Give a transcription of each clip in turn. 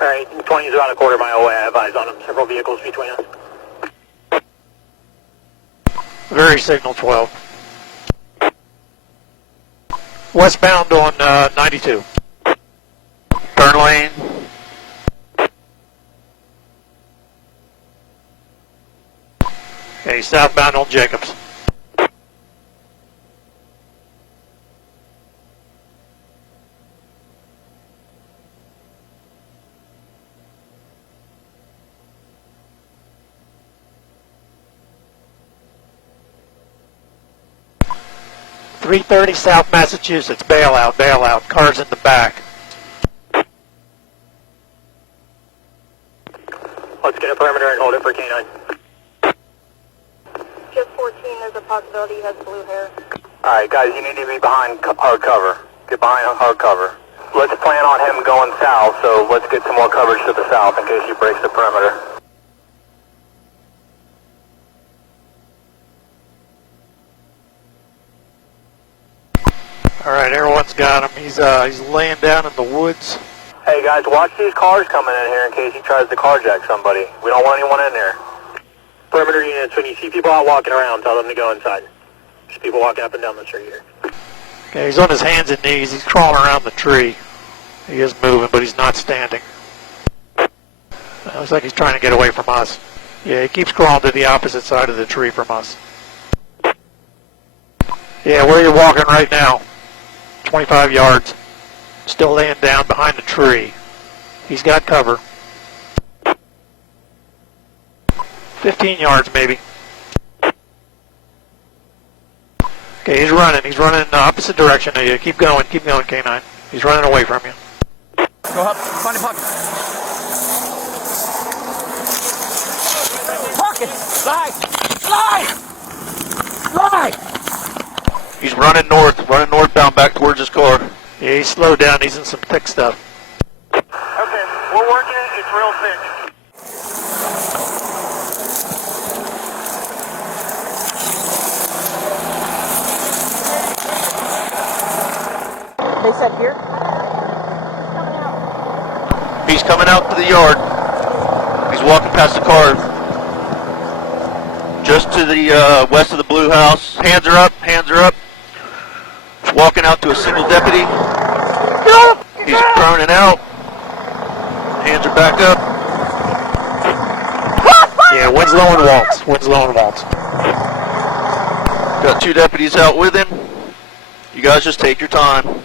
Alright, 20 is about a quarter mile away. I have eyes on him. Several vehicles between us. Very signal 12. Westbound on 92. Turn lane. Okay, southbound on Jacobs. .330 South Massachusetts, bailout, bailout, cars in the back. Let's get a perimeter and hold it for K-9. Just 14, there's a possibility he has blue hair. Alright guys, you need to be behind hard cover. Get behind hard cover. Let's plan on him going south, so let's get some more coverage to the south in case he breaks the perimeter. Alright, everyone's got him. He's laying down in the woods. Hey guys, watch these cars coming in here in case he tries to carjack somebody. We don't want anyone in there. Perimeter units, when you see people out walking around, tell them to go inside. There's people walking up and down the street here. Okay, he's on his hands and knees. He's crawling around the tree. He is moving, but he's not standing. Looks like he's trying to get away from us. Yeah, he keeps crawling to the opposite side of the tree from us. Yeah, where you're walking right now. 25 yards. Still laying down behind the tree. He's got cover. 15 yards maybe. Okay, he's running in the opposite direction. Keep going, K-9. He's running away from you. Go up, find a pocket. Pocket! Slide! Slide! He's running northbound back towards his car. Yeah, he's slowed down. He's in some thick stuff. Okay, we're working it. It's real thick. They said here? He's coming out to the yard. He's walking past the car. Just to the west of the blue house. Hands are up, hands are up. He's walking out to a single deputy. He's turning out. Hands are back up. Yeah, Winslow and Walts. Winslow and Walts. Got 2 deputies out with him. You guys just take your time.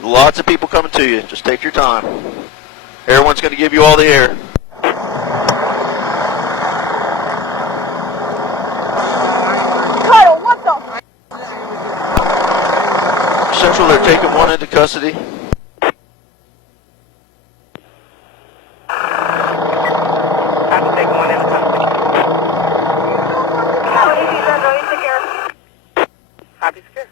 Lots of people coming to you. Just take your time. Everyone's going to give you all the air. Kyle, what the? Central, they're taking one into custody. Have to take one in custody. How easy is that going to care? Happy to care.